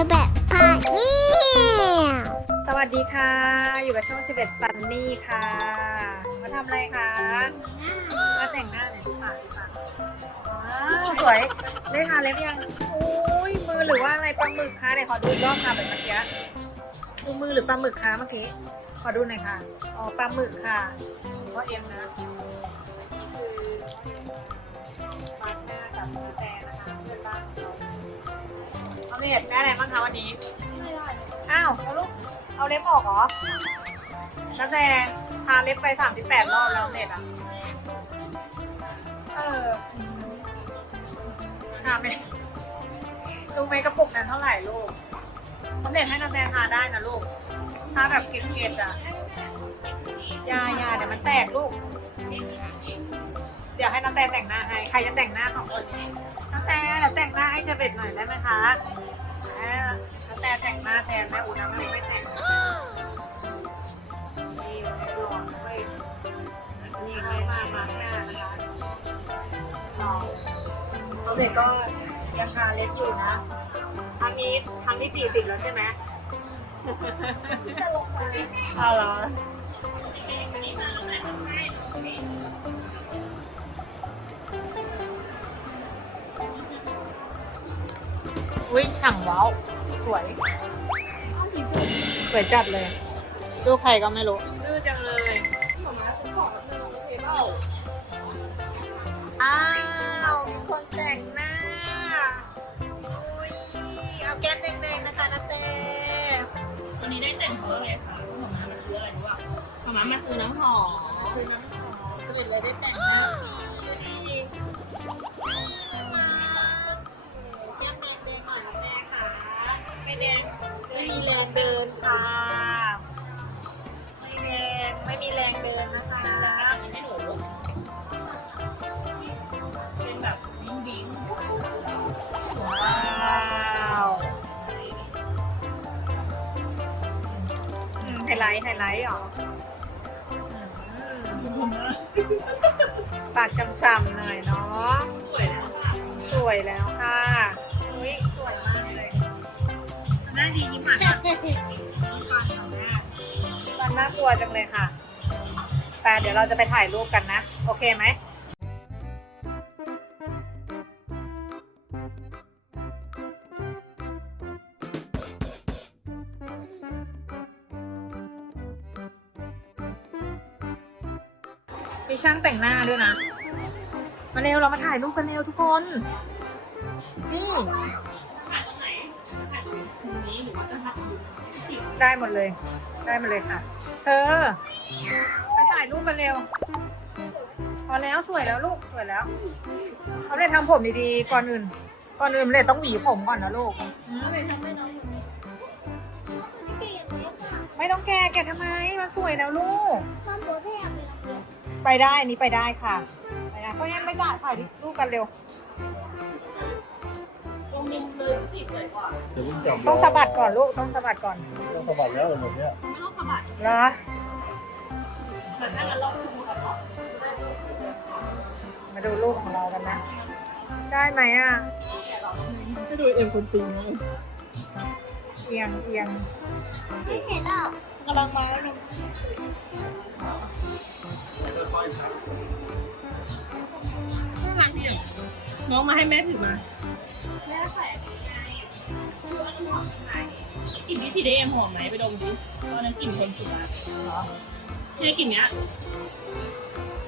อแบบพาเนี่ยสวัสดีค่ะ อยู่กับช่องชิเบตฟันนี่ค่ะ มาทำอะไรคะ มาแต่งหน้าหน่อยค่ะค่ะว้าวสวย ได้ทาเล็บยังอุ้ยมือหรือว่าอะไรปลาหมึกคะเดี๋ยวขอดูอีกรอบค่ะแบบเมื่อกี้ดูมือหรือปลาหมึกคะเมื่อกี้ ขอดูหน่อยค่ะ อ๋อปลาหมึกค่ะเพราะเอ็มนะ เอาเน็ตได้อะไรบ้างคะวันนี้อ้าวแล้วลูกเอาเล็บออกเหรอแล้วแต่ทาเล็บไปสามสิบแปดรอบแล้วเสร็จอะ เออทาไปรู้ไหมกระปุกนั้นเท่าไหร่ลูกเสร็จให้นาแตทาได้นะลูกทาแบบเกล็ดๆอะ ยาอยาเดี๋ยวมันแตกลูก เดี๋ยวให้นาแตแต่งหน้าให้ ใครจะแต่งหน้าสองคนนี้นาแตเดี๋ยวแต่งหน้าให้เชเบตหน่อยได้ไหมคะอ่านาแตแต่งหน้าแทนแม่อูนะแม่อูไม่แต่งนี่หลอกเว้ยนี่ไม่มามาหน้านะคะลองเขาเด็กก็ยังทาเล็บอยู่นะครั้งนี้ครั้งที่สี่สิบแล้วใช่ไหมเอาเหรอ วิฉ่างว้าว สวย สวยจัดเลย ดูใครก็ไม่รู้ดื้อจังเลยอ้าว มีคนแต่งหน้า อุ้ย เอาแก้มแดงๆนะคะนาเต้วันนี้ได้แต่งเพราะอะไรคะหมามามาซื้ออะไรรู้ป่ะห มามามาซื้อน้ำหอมซื้อน้ำหอมสนิทเลยได้แต่งหน้าดูดีน่ารักแก้มแดงๆหน่อยนะแม่ค่ะไม่แดงไม่มีแรงเดินค่ะ ไม่แรงไม่มีแรงเดินนะคะให้หนูเป็นแบบวิ้งวิ้งว้าวไฮไลท์ไฮไลท์หรอ ปากช้ำๆหน่อยเนาะสวยแล้วสวยแล้วค่ะอุ้ยสวยมากเลยหน้าดียิ้มหวานมากฟันขอนน่ากลัวจังเลยค่ะแต่เดี๋ยวเราจะไปถ่ายรูปกันนะ โอเคไหม มีช่างแต่งหน้าด้วยนะ มาเร็วเรามาถ่ายรูปกันเร็วทุกคน นี่ถ่ายตรงไหนถ่ายตรงนี้หรือว่าจะถ่ายตรงนี้ได้หมดเลย ได้หมดเลยค่ะ เธอไปถ่ายรูปกันเร็ว พอแล้วสวยแล้วลูกสวยแล้วเขาเลยทำผมดีๆก่อนอื่น ก่อนอื่นเลยต้องหวีผมก่อนนะลูกอืมไม่ต้องแกะแกะทำไม มันสวยแล้วลูกไป ได้อันนี้ไปได้ค่ะไปนะก็ยังไม่จ่ายถ่ายรูปกันเร็ว ตรงมุมเลยก็สิสวยกว่า เดี๋ยวเพิ่งจับต้องสะบัดก่อนลูกต้องสะบัดก่อนต้องสะบัดแล้วหมดเนี้ยไม่ต้องสะบัดเหรอเหมือนถ้างั้นเราดูกันก่อนมาดูรูปของเรากันนะ ได้ไหมอะไม่ดูเอ็มคนตีนะเอียงเอียงกำลังมาแล้วนะน่า น้องมาให้แม่ถือมา แม่ใส่อันนี้ไงคืออันน้ำหอมข้างในกลิ่นที่ฉีดได้เอ็มหอมไหมไปดมดิตอนนั้นกลิ่นคนสุดละเหรอเนี่ยกลิ่นเนี้ย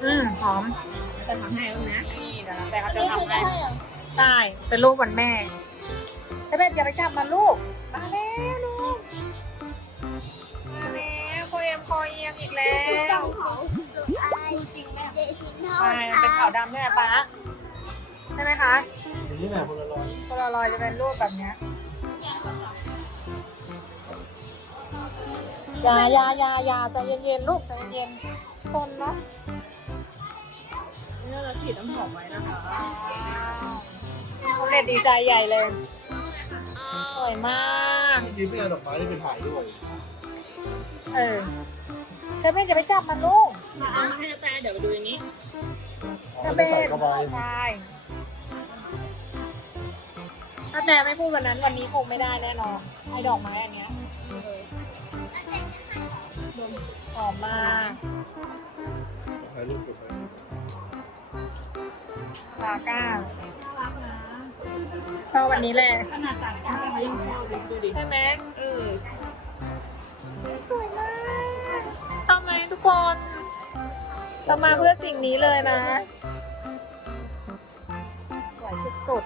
อืมหอมจะทำให้แล้วนะนี่เดี๋ยวนะแต่เขาจะทำให้ได้เป็นรูปวันแม่เจะเป็นอย่าไปจับมันลูกมาแล้วลูกมาแล้วโคเอ็มคอเอียงอีกแล้วใช่มันเป็นขาวดำใช่ไหมป๊า ใช่ไหมคะอย่างนี้แหละคนละร้อยโพลารอยด์จะเป็นรูปแบบเนี้ยอยาอยาอยาอยาใจเย็นๆลูกใจเย็นๆซนเนาะเนี่ยเราฉีดน้ำหอมไว้นะคะเขาเล็ดดีใจใหญ่เลยสวยมากเมื่อกี้ไม่เอาดอกไม้ที่ไปถ่ายด้วยเออเชฟเบนจะไปจับมันลูกมาเอามาให้แต่เดี๋ยวไปดูอันนี้เชเอาฟไปเบใส่นเข้าไปใช่ ถ้าแต่ไม่พูดวันนั้นวันนี้คงไม่ได้แน่นอนไอ้ดอกไม้อันเนี้ยหอมมากถ่ายรูปเก็บไว้ลาก้าน่ารักนะชอบวันนี้แหละขนาดต่างชาติเขายังชอบเลยดูดิใช่ไหมเออสวยมากชอบไหมทุกคน เรามาเพื่อสิ่งนี้เลยนะ สวยสุด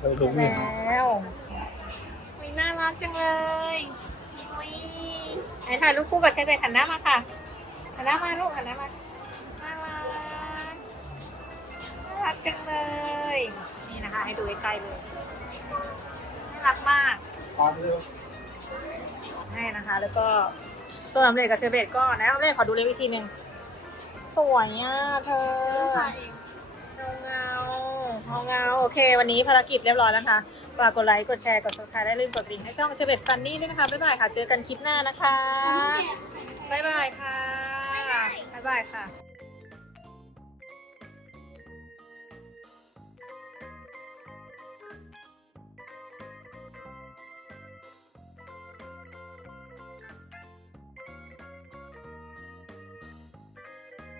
เออลงๆนี่แล้ววิน่ารักจังเลยวิไหนถ่ายรูปคู่กับเชฟเบตหันหน้ามาค่ะหันหน้ามาลูกหันหน้ามาน่ารักน่ารักจังเลย นี่นะคะให้ดูใกล้ๆเลยน่ารักมากตามไปเลยให้นะคะ แล้วก็ส่วนอำเล็กกับเชอร์เบตก็นะอำเล็กขอดูเล็บอีกทีหนึ่งสวยอะเธอเงา เงาเงาเงาโอเค วันนี้ภารกิจเรียบร้อยแล้วนะคะฝากกดไลค์กดแชร์กด subscribe ได้ลืมกดกริ่งให้ช่องเชอร์เบตฟันนี่ด้วยนะคะ บ๊ายบายค่ะ เจอกันคลิปหน้านะคะ บ๊ายบายค่ะ บ๊ายบายค่ะ